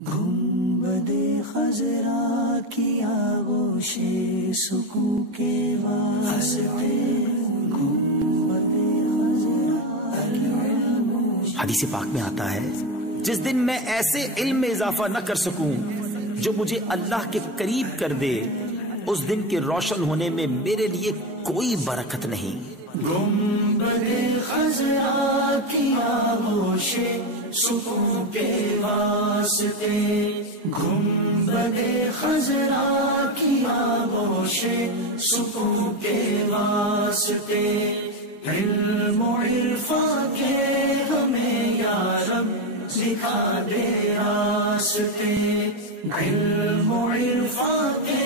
گنبد خضرا کی آغوش سکون کے واسطے گنبد خضرا۔ حدیث پاک میں آتا ہے جس دن میں ایسے علم میں اضافہ نہ کر سکوں جو مجھے اللہ کے قریب کر دے، اس دن کے روشن ہونے میں میرے لیے کوئی برکت نہیں۔ گنبد خضرا کی آغوش سکون کے واسطے گنبد خضرا کی آغوش سکون کے واسطے علم و عرفان کے ہمیں یا رب دکھا دے راستے، علم و عرفان کے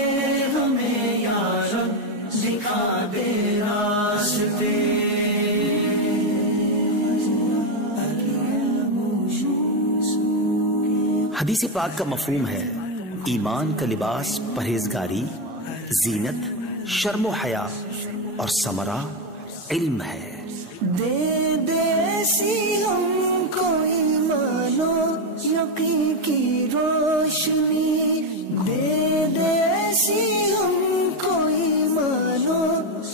ہمیں یا رب دکھا دے راستے۔ حدیث پاک کا مفہوم ہے ایمان کا لباس پرہیزگاری، زینت، شرم و حیا اور ثمرہ علم ہے۔ دے دے ایسی ہم کو ایمان و یقین کی روشنی، دے دے ایسی ہم کو ایمان و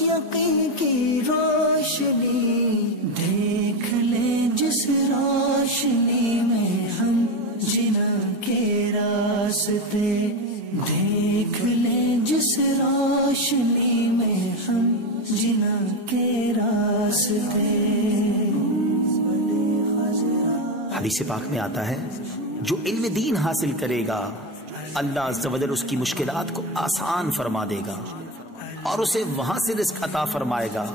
یقین کی روشنی، دیکھ لے جس روشنی میں ہم جنا کے راستے، دیکھ لے جس روشنی میں ہم جنا کے راستے۔ حدیث پاک میں آتا ہے جو علم دین حاصل کرے گا اللہ عز و جل اس کی مشکلات کو آسان فرما دے گا اور اسے وہاں سے رزق عطا فرمائے گا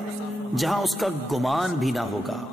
جہاں اس کا گمان بھی نہ ہوگا۔